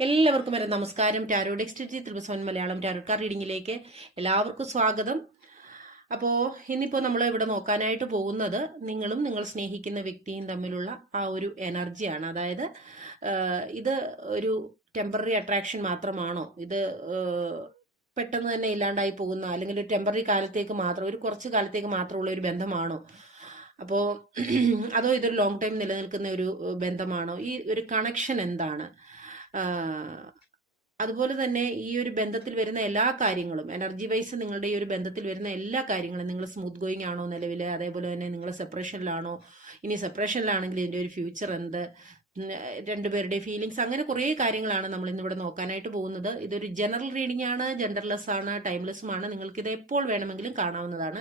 എല്ലാവർക്കും വരെ നമസ്കാരം. ടാരോ ഡെക്സ്റ്റിറ്റി ത്രിപുസവൻ മലയാളം ടാരോ കാർ റീഡിങ്ങിലേക്ക് എല്ലാവർക്കും സ്വാഗതം. അപ്പോൾ ഇന്നിപ്പോൾ നമ്മൾ ഇവിടെ നോക്കാനായിട്ട് പോകുന്നത് നിങ്ങളും നിങ്ങൾ സ്നേഹിക്കുന്ന വ്യക്തിയും തമ്മിലുള്ള ആ ഒരു എനർജിയാണ് അതായത് ഇത് ഒരു ടെമ്പററി അട്രാക്ഷൻ മാത്രമാണോ? ഇത് പെട്ടെന്ന് തന്നെ ഇല്ലാണ്ടായി പോകുന്ന അല്ലെങ്കിൽ ഒരു ടെമ്പററി കാലത്തേക്ക് മാത്രം ഒരു കുറച്ച് കാലത്തേക്ക് മാത്രമുള്ള ഒരു ബന്ധമാണോ? അപ്പോൾ അതോ ഇതൊരു ലോങ് ടൈം നിലനിൽക്കുന്ന ഒരു ബന്ധമാണോ? ഈ ഒരു കണക്ഷൻ എന്താണ്? അതുപോലെ തന്നെ ഈ ഒരു ബന്ധത്തിൽ വരുന്ന എല്ലാ കാര്യങ്ങളും എനർജി വൈസ് നിങ്ങളുടെ ഈ ഒരു ബന്ധത്തിൽ വരുന്ന എല്ലാ കാര്യങ്ങളും നിങ്ങൾ സ്മൂത്ത് ഗോയിങ് ആണോ നിലവിൽ അതേപോലെ തന്നെ നിങ്ങൾ സെപ്പറേഷനിലാണോ ഇനി സെപ്പറേഷനിലാണെങ്കിൽ ഇതിന്റെ ഒരു ഫ്യൂച്ചർ എന്ത്? രണ്ടുപേരുടെ ഫീലിങ്സ് അങ്ങനെ കുറേ കാര്യങ്ങളാണ് നമ്മൾ ഇന്നിവിടെ നോക്കാനായിട്ട് പോകുന്നത്. ഇതൊരു ജനറൽ റീഡിംഗ് ആണ് ജെൻഡർലെസ് ആണ് ടൈംലെസ്സുമാണ് നിങ്ങൾക്ക് ഇത് എപ്പോൾ വേണമെങ്കിലും കാണാവുന്നതാണ്.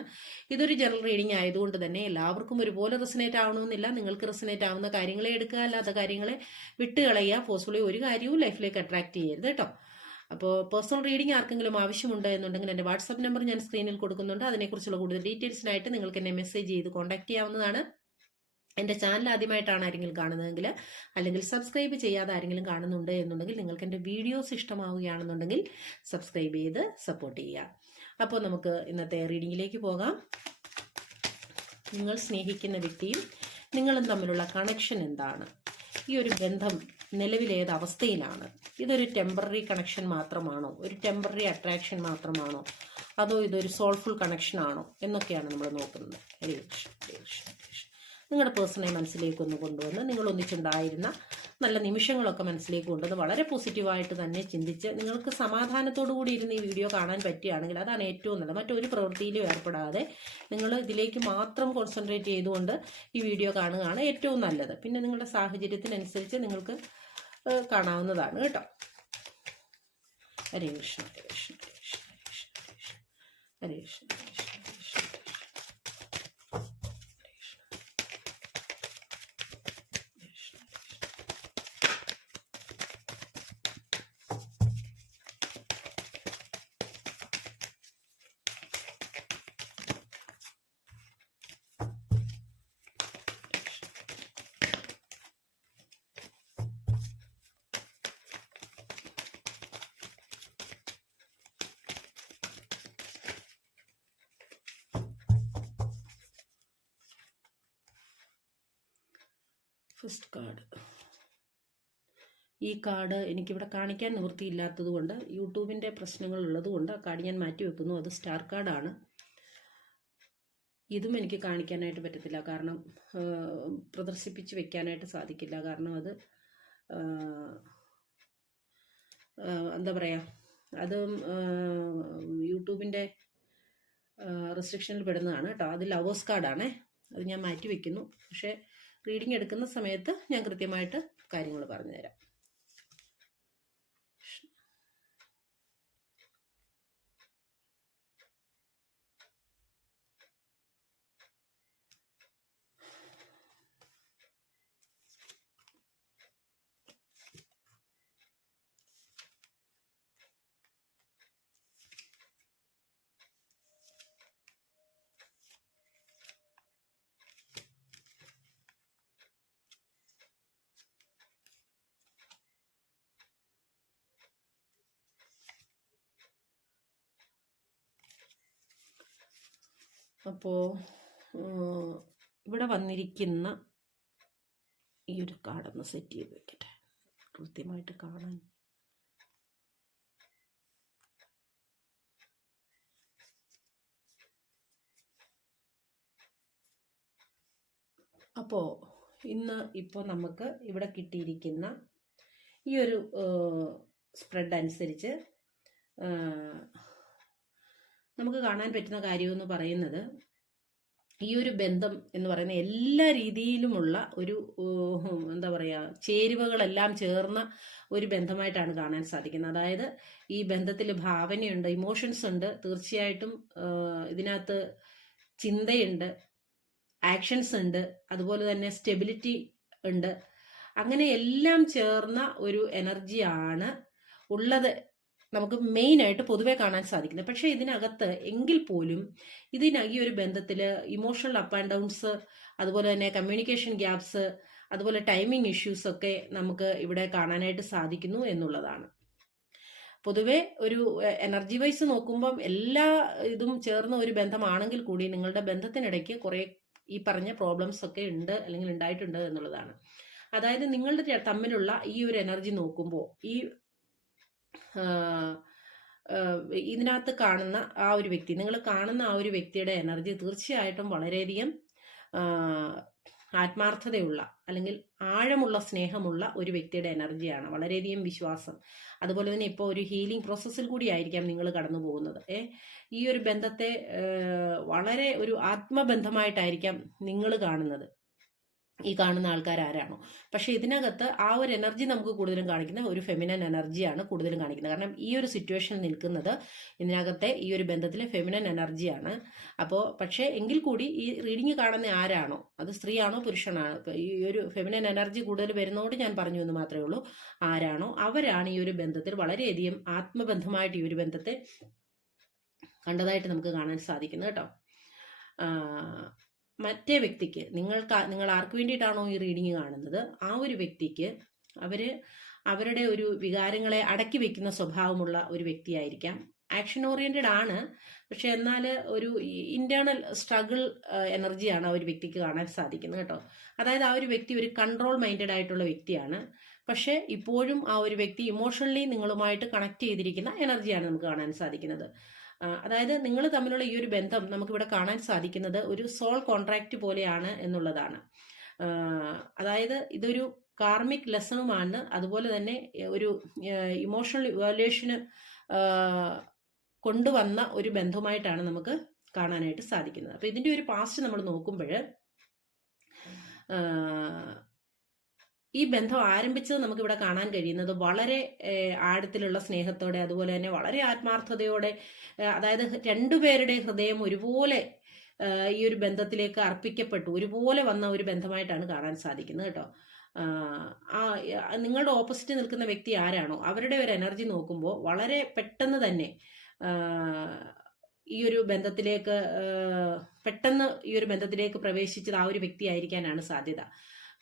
ഇതൊരു ജനറൽ റീഡിംഗ് ആയതുകൊണ്ട് തന്നെ എല്ലാവർക്കും ഒരുപോലെ റെസനേറ്റ് ആവണമെന്നില്ല. നിങ്ങൾക്ക് റെസനേറ്റ് ആവുന്ന കാര്യങ്ങളെ എടുക്കുക അല്ലാത്ത കാര്യങ്ങളെ വിട്ടുകളയുക. ഫോഴ്സ്ഫുള്ളി ഒരു കാര്യവും ലൈഫിലേക്ക് അട്രാക്ട് ചെയ്യരുത് കേട്ടോ. അപ്പോൾ പേഴ്സണൽ റീഡിംഗ് ആർക്കെങ്കിലും ആവശ്യമുണ്ട് എന്നുണ്ടെങ്കിൽ എന്റെ വാട്സാപ്പ് നമ്പർ ഞാൻ സ്ക്രീനിൽ കൊടുക്കുന്നുണ്ട്. അതിനെക്കുറിച്ചുള്ള കൂടുതൽ ഡീറ്റെയിൽസിനായിട്ട് നിങ്ങൾക്ക് എന്നെ മെസ്സേജ് ചെയ്ത് കോൺടാക്ട് ചെയ്യാവുന്നതാണ്. എന്റെ ചാനൽ ആദ്യമായിട്ടാണ് ആരെങ്കിലും കാണുന്നതെങ്കിൽ അല്ലെങ്കിൽ സബ്സ്ക്രൈബ് ചെയ്യാതെ ആരെങ്കിലും കാണുന്നുണ്ട് എന്നുണ്ടെങ്കിൽ നിങ്ങൾക്ക് എന്റെ വീഡിയോസ് ഇഷ്ടമാവുകയാണെന്നുണ്ടെങ്കിൽ സബ്സ്ക്രൈബ് ചെയ്ത് സപ്പോർട്ട് ചെയ്യുക. അപ്പോൾ നമുക്ക് ഇന്നത്തെ റീഡിങ്ങിലേക്ക് പോകാം. നിങ്ങൾ സ്നേഹിക്കുന്ന വ്യക്തിയും നിങ്ങളും തമ്മിലുള്ള കണക്ഷൻ എന്താണ്? ഈ ഒരു ബന്ധം നിലവിലേത് അവസ്ഥയിലാണ്? ഇതൊരു ടെമ്പററി കണക്ഷൻ മാത്രമാണോ? ഒരു ടെമ്പററി അട്രാക്ഷൻ മാത്രമാണോ? അതോ ഇതൊരു സോൾഫുൾ കണക്ഷൻ ആണോ? എന്നൊക്കെയാണ് നമ്മൾ നോക്കുന്നത്. ഹരി കൃഷ്ണ ഹരി കൃഷ്ണ നിങ്ങളുടെ പേഴ്സണെ മനസ്സിലേക്ക് ഒന്ന് കൊണ്ടുവന്ന് നിങ്ങൾ ഒന്നിച്ചുണ്ടായിരുന്ന നല്ല നിമിഷങ്ങളൊക്കെ മനസ്സിലേക്ക് കൊണ്ടുവന്ന് വളരെ പോസിറ്റീവായിട്ട് തന്നെ ചിന്തിച്ച് നിങ്ങൾക്ക് സമാധാനത്തോടു കൂടി ഇരുന്ന് ഈ വീഡിയോ കാണാൻ പറ്റുകയാണെങ്കിൽ അതാണ് ഏറ്റവും നല്ലത്. മറ്റൊരു പ്രവൃത്തിയിലും ഏർപ്പെടാതെ നിങ്ങൾ ഇതിലേക്ക് മാത്രം കോൺസെൻട്രേറ്റ് ചെയ്തുകൊണ്ട് ഈ വീഡിയോ കാണുകയാണ് ഏറ്റവും നല്ലത്. പിന്നെ നിങ്ങളുടെ സാഹചര്യത്തിനനുസരിച്ച് നിങ്ങൾക്ക് കാണാവുന്നതാണ് കേട്ടോ. ഹരേ കൃഷ്ണ ഹരേ കൃഷ്ണ ഹരേ കൃഷ്ണ ഹരേ കൃഷ്ണ ഹരേ കൃഷ്ണ. First card. ഈ കാർഡ് എനിക്കിവിടെ കാണിക്കാൻ നിവൃത്തിയില്ലാത്തത് കൊണ്ട് യൂട്യൂബിന്റെ പ്രശ്നങ്ങൾ ഉള്ളതുകൊണ്ട് ആ കാർഡ് ഞാൻ മാറ്റി വെക്കുന്നു. അത് സ്റ്റാർ കാർഡാണ്. ഇതും എനിക്ക് കാണിക്കാനായിട്ട് പറ്റത്തില്ല. കാരണം പ്രദർശിപ്പിച്ച് വെക്കാനായിട്ട് സാധിക്കില്ല. കാരണം അത് എന്താ പറയുക അത് യൂട്യൂബിന്റെ റെസ്ട്രിക്ഷനിൽ പെടുന്നതാണ് കേട്ടോ. അത് ലവേഴ്സ് കാർഡാണേ. അത് ഞാൻ മാറ്റി വെക്കുന്നു. പക്ഷേ റീഡിംഗ് എടുക്കുന്ന സമയത്ത് ഞാൻ കൃത്യമായിട്ട് കാര്യങ്ങൾ പറഞ്ഞുതരാം. അപ്പോൾ ഇവിടെ വന്നിരിക്കുന്ന ഈ ഒരു കാർഡൊന്ന് സെറ്റ് ചെയ്ത് വെക്കട്ടെ. കൃത്യമായിട്ട് കാണാൻ. അപ്പോൾ ഇന്ന് ഇപ്പോൾ നമുക്ക് ഇവിടെ കിട്ടിയിരിക്കുന്ന ഈ ഒരു സ്പ്രെഡ് അനുസരിച്ച് നമുക്ക് കാണാൻ പറ്റുന്ന കാര്യമെന്ന് പറയുന്നത് ഈ ഒരു ബന്ധം എന്ന് പറയുന്ന എല്ലാ രീതിയിലുമുള്ള ഒരു എന്താ പറയുക ചേരുവകളെല്ലാം ചേർന്ന ഒരു ബന്ധമായിട്ടാണ് കാണാൻ സാധിക്കുന്നത്. അതായത് ഈ ബന്ധത്തിൽ ഭാവനയുണ്ട് ഇമോഷൻസ് ഉണ്ട് തീർച്ചയായിട്ടും ഇതിനകത്ത് ചിന്തയുണ്ട് ആക്ഷൻസ് ഉണ്ട് അതുപോലെ തന്നെ സ്റ്റെബിലിറ്റി ഉണ്ട്. അങ്ങനെ എല്ലാം ചേർന്ന ഒരു എനർജിയാണ് ഉള്ളത് നമുക്ക് മെയിൻ ആയിട്ട് പൊതുവെ കാണാൻ സാധിക്കുന്നത്. പക്ഷേ ഇതിനകത്ത് എങ്കിൽ പോലും ഇതിന് ഈ ഒരു ബന്ധത്തിൽ ഇമോഷണൽ അപ്പ് ആൻഡ് ഡൗൺസ് അതുപോലെ തന്നെ കമ്മ്യൂണിക്കേഷൻ ഗ്യാപ്സ് അതുപോലെ ടൈമിംഗ് ഇഷ്യൂസ് ഒക്കെ നമുക്ക് ഇവിടെ കാണാനായിട്ട് സാധിക്കുന്നു എന്നുള്ളതാണ്. പൊതുവെ ഒരു എനർജി വൈസ് നോക്കുമ്പം എല്ലാ ഇതും ചേർന്ന ഒരു ബന്ധമാണെങ്കിൽ കൂടി നിങ്ങളുടെ ബന്ധത്തിനിടയ്ക്ക് കുറേ ഈ പറഞ്ഞ പ്രോബ്ലംസ് ഒക്കെ ഉണ്ട് അല്ലെങ്കിൽ ഉണ്ടായിട്ടുണ്ട് എന്നുള്ളതാണ്. അതായത് നിങ്ങളുടെ തമ്മിലുള്ള ഈ ഒരു എനർജി നോക്കുമ്പോൾ ഈ ഇതിനകത്ത് കാണുന്ന ആ ഒരു വ്യക്തി നിങ്ങൾ കാണുന്ന ആ ഒരു വ്യക്തിയുടെ എനർജി തീർച്ചയായിട്ടും വളരെയധികം ആത്മാർത്ഥതയുള്ള അല്ലെങ്കിൽ ആഴമുള്ള സ്നേഹമുള്ള ഒരു വ്യക്തിയുടെ എനർജിയാണ് വളരെയധികം വിശ്വാസം. അതുപോലെ തന്നെ ഇപ്പോൾ ഒരു ഹീലിംഗ് പ്രോസസ്സിൽ കൂടി ആയിരിക്കാം നിങ്ങൾ കടന്നു പോകുന്നത്. ഈ ഒരു ബന്ധത്തെ വളരെ ഒരു ആത്മബന്ധമായിട്ടായിരിക്കാം നിങ്ങൾ കാണുന്നത്. ഈ കാണുന്ന ആൾക്കാർ ആരാണോ പക്ഷെ ഇതിനകത്ത് ആ ഒരു എനർജി നമുക്ക് കൂടുതലും കാണിക്കുന്ന ഒരു ഫെമിനൻ എനർജിയാണ് കൂടുതലും കാണിക്കുന്നത്. കാരണം ഈ ഒരു സിറ്റുവേഷൻ നിൽക്കുന്നത് ഇതിനകത്തെ ഈ ഒരു ബന്ധത്തിലെ ഫെമിനൻ എനർജിയാണ് അപ്പോൾ പക്ഷേ എങ്കിൽ കൂടി ഈ റീഡിങ് കാണുന്ന ആരാണോ? അത് സ്ത്രീയാണോ പുരുഷനാണോ? ഈ ഒരു ഫെമിനൻ എനർജി കൂടുതൽ വരുന്നതുകൊണ്ട് ഞാൻ പറഞ്ഞു എന്ന് മാത്രമേ ഉള്ളൂ. ആരാണോ? അവരാണ് ഈ ഒരു ബന്ധത്തിൽ വളരെയധികം ആത്മബന്ധമായിട്ട് ഈ ഒരു ബന്ധത്തെ കണ്ടതായിട്ട് നമുക്ക് കാണാൻ സാധിക്കുന്നത് കേട്ടോ. മറ്റേ വ്യക്തിക്ക് നിങ്ങൾക്ക് നിങ്ങൾ ആർക്ക് വേണ്ടിയിട്ടാണോ ഈ റീഡിങ് കാണുന്നത്? ആ ഒരു വ്യക്തിക്ക് അവർ അവരുടെ ഒരു വികാരങ്ങളെ അടക്കി വെക്കുന്ന സ്വഭാവമുള്ള ഒരു വ്യക്തിയായിരിക്കാം. ആക്ഷൻ ഓറിയന്റഡ് ആണ്. പക്ഷെ എന്നാൽ ഒരു ഇന്റേണൽ സ്ട്രഗിൾ എനർജിയാണ് ആ ഒരു വ്യക്തിക്ക് കാണാൻ സാധിക്കുന്നത് കേട്ടോ. അതായത് ആ ഒരു വ്യക്തി ഒരു കൺട്രോൾ മൈൻഡഡ് ആയിട്ടുള്ള വ്യക്തിയാണ്. പക്ഷെ ഇപ്പോഴും ആ ഒരു വ്യക്തി ഇമോഷണലി നിങ്ങളുമായിട്ട് കണക്ട് ചെയ്തിരിക്കുന്ന എനർജിയാണ് നമുക്ക് കാണാൻ സാധിക്കുന്നത്. അതായത് നിങ്ങൾ തമ്മിലുള്ള ഈ ഒരു ബന്ധം നമുക്കിവിടെ കാണാൻ സാധിക്കുന്നത് ഒരു സോൾ കോൺട്രാക്റ്റ് പോലെയാണ് എന്നുള്ളതാണ്. അതായത് ഇതൊരു കാർമിക് ലെസണുമാണ്. അതുപോലെ തന്നെ ഒരു ഇമോഷണൽ ഇവാലുവേഷന് കൊണ്ടുവന്ന ഒരു ബന്ധമായിട്ടാണ് നമുക്ക് കാണാനായിട്ട് സാധിക്കുന്നത്. അപ്പൊ ഇതിന്റെ ഒരു പാസ്റ്റ് നമ്മൾ നോക്കുമ്പോൾ ഈ ബന്ധം ആരംഭിച്ചത് നമുക്ക് ഇവിടെ കാണാൻ കഴിയുന്നത് വളരെ ആഴത്തിലുള്ള സ്നേഹത്തോടെ അതുപോലെ തന്നെ വളരെ ആത്മാർത്ഥതയോടെ അതായത് രണ്ടുപേരുടെ ഹൃദയം ഒരുപോലെ ഈ ഒരു ബന്ധത്തിലേക്ക് അർപ്പിക്കപ്പെട്ടു. ഒരുപോലെ വന്ന ഒരു ബന്ധമായിട്ടാണ് കാണാൻ സാധിക്കുന്നത് കേട്ടോ. നിങ്ങളുടെ ഓപ്പോസിറ്റ് നിൽക്കുന്ന വ്യക്തി ആരാണോ അവരുടെ ഒരു എനർജി നോക്കുമ്പോൾ വളരെ പെട്ടെന്ന് തന്നെ ഈ ഒരു ബന്ധത്തിലേക്ക് പെട്ടെന്ന് ഈ ഒരു ബന്ധത്തിലേക്ക് പ്രവേശിച്ചത് ആ ഒരു വ്യക്തി ആയിരിക്കാനാണ് സാധ്യത.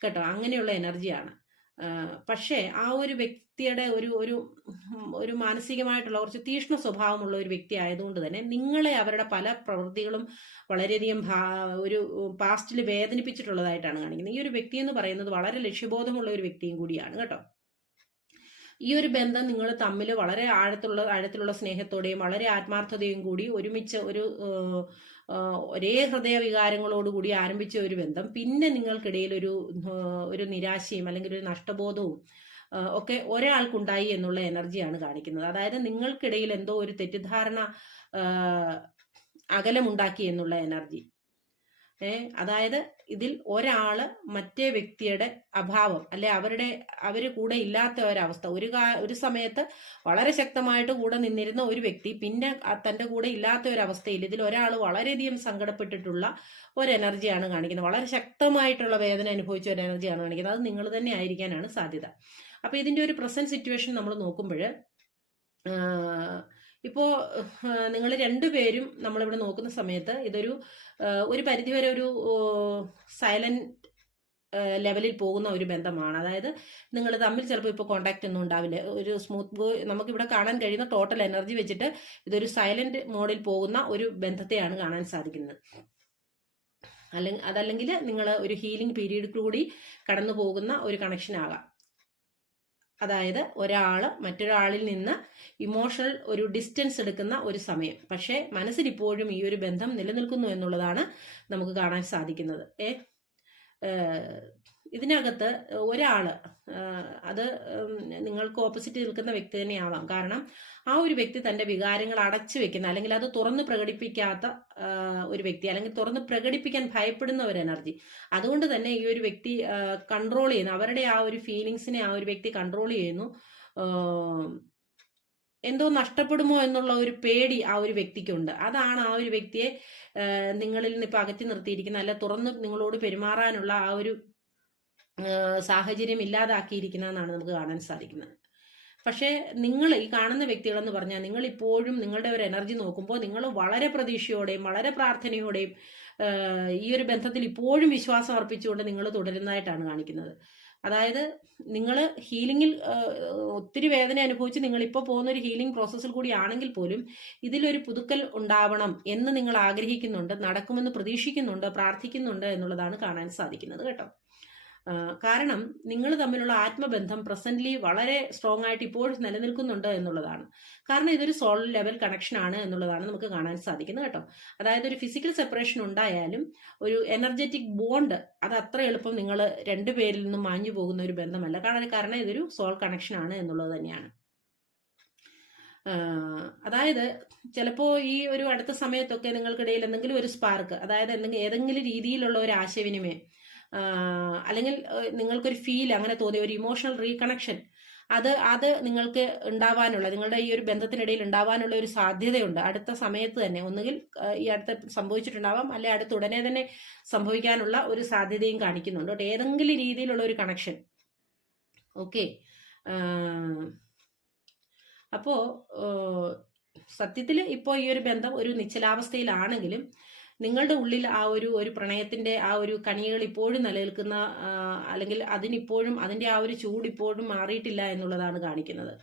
കേട്ടോ അങ്ങനെയുള്ള എനർജിയാണ്. പക്ഷേ ആ ഒരു വ്യക്തിയുടെ ഒരു ഒരു ഒരു മാനസികമായിട്ടുള്ള കുറച്ച് തീഷ്ണ സ്വഭാവമുള്ള ഒരു വ്യക്തി ആയതുകൊണ്ട് തന്നെ നിങ്ങളെ അവരുടെ പല പ്രവൃത്തികളും വളരെയധികം ഒരു പാസ്റ്റിൽ വേദനിപ്പിച്ചിട്ടുള്ളതായിട്ടാണ് കാണിക്കുന്നത്. ഈ ഒരു വ്യക്തി എന്ന് പറയുന്നത് വളരെ ലക്ഷ്യബോധമുള്ള ഒരു വ്യക്തിയും കൂടിയാണ് കേട്ടോ. ഈ ഒരു ബന്ധം നിങ്ങൾ തമ്മിൽ വളരെ ആഴത്തുള്ള ആഴത്തിലുള്ള സ്നേഹത്തോടെയും വളരെ ആത്മാർത്ഥതയും കൂടി ഒരുമിച്ച് ഒരു ഒരേ ഹൃദയ വികാരങ്ങളോടുകൂടി ആരംഭിച്ച ഒരു ബന്ധം പിന്നെ നിങ്ങൾക്കിടയിൽ ഒരു ഒരു നിരാശയും അല്ലെങ്കിൽ ഒരു നഷ്ടബോധവും ഒക്കെ ഒരാൾക്കുണ്ടായി എന്നുള്ള എനർജിയാണ് കാണിക്കുന്നത്. അതായത് നിങ്ങൾക്കിടയിൽ എന്തോ ഒരു തെറ്റിദ്ധാരണ അകലമുണ്ടാക്കി എന്നുള്ള എനർജി. അതായത് ഇതിൽ ഒരാൾ മറ്റേ വ്യക്തിയുടെ അഭാവം അല്ലെ അവരുടെ അവർ കൂടെ ഇല്ലാത്ത ഒരവസ്ഥ. ഒരു ഒരു സമയത്ത് വളരെ ശക്തമായിട്ട് കൂടെ നിന്നിരുന്ന ഒരു വ്യക്തി പിന്നെ തന്റെ കൂടെ ഇല്ലാത്ത ഒരവസ്ഥയിൽ ഇതിൽ ഒരാൾ വളരെയധികം സങ്കടപ്പെട്ടിട്ടുള്ള ഒരു എനർജിയാണ് കാണിക്കുന്നത്. വളരെ ശക്തമായിട്ടുള്ള വേദന അനുഭവിച്ച ഒരു എനർജിയാണ് കാണിക്കുന്നത്. അത് നിങ്ങൾ തന്നെ ആയിരിക്കാനാണ് സാധ്യത. അപ്പൊ ഇതിന്റെ ഒരു പ്രസന്റ് സിറ്റുവേഷൻ നമ്മൾ നോക്കുമ്പോൾ ഇപ്പോ നിങ്ങൾ രണ്ടുപേരും നമ്മളിവിടെ നോക്കുന്ന സമയത്ത് ഇതൊരു ഒരു പരിധിവരെ ഒരു സൈലന്റ് ലെവലിൽ പോകുന്ന ഒരു ബന്ധമാണ്. അതായത് നിങ്ങൾ തമ്മിൽ ചിലപ്പോൾ ഇപ്പോൾ കോണ്ടാക്ട് ഒന്നും ഉണ്ടാവില്ല. ഒരു സ്മൂത്ത് നമുക്കിവിടെ കാണാൻ കഴിയുന്ന ടോട്ടൽ എനർജി വെച്ചിട്ട് ഇതൊരു സൈലന്റ് മോഡിൽ പോകുന്ന ഒരു ബന്ധത്തെയാണ് കാണാൻ സാധിക്കുന്നത്. അല്ലെങ്കിൽ അതല്ലെങ്കിൽ നിങ്ങൾ ഒരു ഹീലിംഗ് പീരീഡ് കൂടി കടന്നു പോകുന്ന ഒരു കണക്ഷൻ ആകാം. അതായത് ഒരാൾ മറ്റൊരാളിൽ നിന്ന് ഇമോഷണൽ ഒരു ഡിസ്റ്റൻസ് എടുക്കുന്ന ഒരു സമയം. പക്ഷേ മനസ്സിൽ ഇപ്പോഴും ഈ ഒരു ബന്ധം നിലനിൽക്കുന്നു എന്നുള്ളതാണ് നമുക്ക് കാണാൻ സാധിക്കുന്നത്. ഏഹ് ഇതിനകത്ത് ഏഹ് അത് നിങ്ങൾക്ക് ഓപ്പോസിറ്റ് നിൽക്കുന്ന വ്യക്തി തന്നെയാവാം. കാരണം ആ ഒരു വ്യക്തി തന്റെ വികാരങ്ങൾ അടച്ചു വെക്കുന്ന അല്ലെങ്കിൽ അത് തുറന്ന് പ്രകടിപ്പിക്കാത്ത ഒരു വ്യക്തി അല്ലെങ്കിൽ തുറന്ന് പ്രകടിപ്പിക്കാൻ ഭയപ്പെടുന്ന ഒരു എനർജി. അതുകൊണ്ട് തന്നെ ഈ ഒരു വ്യക്തി കൺട്രോൾ ചെയ്യുന്നു അവരുടെ ആ ഒരു ഫീലിങ്സിനെ ആ ഒരു വ്യക്തി കൺട്രോൾ ചെയ്യുന്നു. എന്തോ നഷ്ടപ്പെടുമോ എന്നുള്ള ഒരു പേടി ആ ഒരു വ്യക്തിക്കുണ്ട്. അതാണ് ആ ഒരു വ്യക്തിയെ നിങ്ങളിൽ നിന്ന് ഇപ്പൊ അകറ്റി നിർത്തിയിരിക്കുന്നത് അല്ല തുറന്ന് നിങ്ങളോട് പെരുമാറാനുള്ള ആ ഒരു സാഹചര്യം ഇല്ലാതാക്കിയിരിക്കുന്നതെന്നാണ് നമുക്ക് കാണാൻ സാധിക്കുന്നത്. പക്ഷേ നിങ്ങൾ ഈ കാണുന്ന വ്യക്തികളെന്ന് പറഞ്ഞാൽ നിങ്ങൾ ഇപ്പോഴും നിങ്ങളുടെ ഒരു എനർജി നോക്കുമ്പോൾ നിങ്ങൾ വളരെ പ്രതീക്ഷയോടെയും വളരെ പ്രാർത്ഥനയോടെയും ഈ ഒരു ബന്ധത്തിൽ ഇപ്പോഴും വിശ്വാസം അർപ്പിച്ചുകൊണ്ട് നിങ്ങൾ തുടരുന്നതായിട്ടാണ് കാണിക്കുന്നത്. അതായത് നിങ്ങൾ ഹീലിംഗിൽ ഒത്തിരി വേദന അനുഭവിച്ച് നിങ്ങൾ ഇപ്പോൾ പോകുന്ന ഒരു ഹീലിംഗ് പ്രോസസ്സിൽ കൂടി ആണെങ്കിൽ പോലും ഇതിലൊരു പുതുക്കൽ ഉണ്ടാവണം എന്ന് നിങ്ങൾ ആഗ്രഹിക്കുന്നുണ്ട് നടക്കുമെന്ന് പ്രതീക്ഷിക്കുന്നുണ്ട് പ്രാർത്ഥിക്കുന്നുണ്ട് എന്നുള്ളതാണ് കാണാൻ സാധിക്കുന്നത് കേട്ടോ. കാരണം നിങ്ങൾ തമ്മിലുള്ള ആത്മബന്ധം പ്രസന്റ്ലി വളരെ സ്ട്രോങ് ആയിട്ട് ഇപ്പോഴും നിലനിൽക്കുന്നുണ്ട് എന്നുള്ളതാണ്. കാരണം ഇതൊരു സോൾ ലെവൽ കണക്ഷൻ ആണ് എന്നുള്ളതാണ് നമുക്ക് കാണാൻ സാധിക്കുന്നത് കേട്ടോ. അതായത് ഒരു ഫിസിക്കൽ സെപ്പറേഷൻ ഉണ്ടായാലും ഒരു എനർജറ്റിക് ബോണ്ട് അത് അത്ര എളുപ്പം നിങ്ങൾ രണ്ടുപേരിൽ നിന്നും മാഞ്ഞു പോകുന്ന ഒരു ബന്ധമല്ല. കാരണം കാരണം ഇതൊരു സോൾ കണക്ഷൻ ആണ് എന്നുള്ളത് തന്നെയാണ്. അതായത് ചിലപ്പോ ഈ ഒരു അടുത്ത സമയത്തൊക്കെ നിങ്ങൾക്കിടയിൽ എന്തെങ്കിലും ഒരു സ്പാർക്ക് അതായത് എന്തെങ്കിലും ഏതെങ്കിലും രീതിയിലുള്ള ഒരു ആശയവിനിമയം അല്ലെങ്കിൽ നിങ്ങൾക്കൊരു ഫീൽ അങ്ങനെ തോന്നിയ ഒരു ഇമോഷണൽ റീകണക്ഷൻ അത് അത് നിങ്ങൾക്ക് ഉണ്ടാവാനുള്ള നിങ്ങളുടെ ഈ ഒരു ബന്ധത്തിനിടയിൽ ഉണ്ടാവാനുള്ള ഒരു സാധ്യതയുണ്ട്. അടുത്ത സമയത്ത് തന്നെ ഒന്നുകിൽ ഈ അടുത്ത സംഭവിച്ചിട്ടുണ്ടാവാം അല്ലെ അടുത്ത ഉടനെ തന്നെ സംഭവിക്കാനുള്ള ഒരു സാധ്യതയും കാണിക്കുന്നുണ്ട്. കേട്ടോ ഏതെങ്കിലും രീതിയിലുള്ള ഒരു കണക്ഷൻ ഓക്കെ അപ്പോ സത്യത്തിൽ ഇപ്പോൾ ഈ ഒരു ബന്ധം ഒരു നിശ്ചലാവസ്ഥയിലാണെങ്കിലും നിങ്ങളുടെ ഉള്ളിൽ ആ ഒരു ഒരു പ്രണയത്തിന്റെ ആ ഒരു കണികൾ ഇപ്പോഴും നിലനിൽക്കുന്ന അല്ലെങ്കിൽ അതിനിപ്പോഴും അതിന്റെ ആ ഒരു ചൂട് ഇപ്പോഴും മാറിയിട്ടില്ല എന്നുള്ളതാണ് കാണിക്കുന്നത്.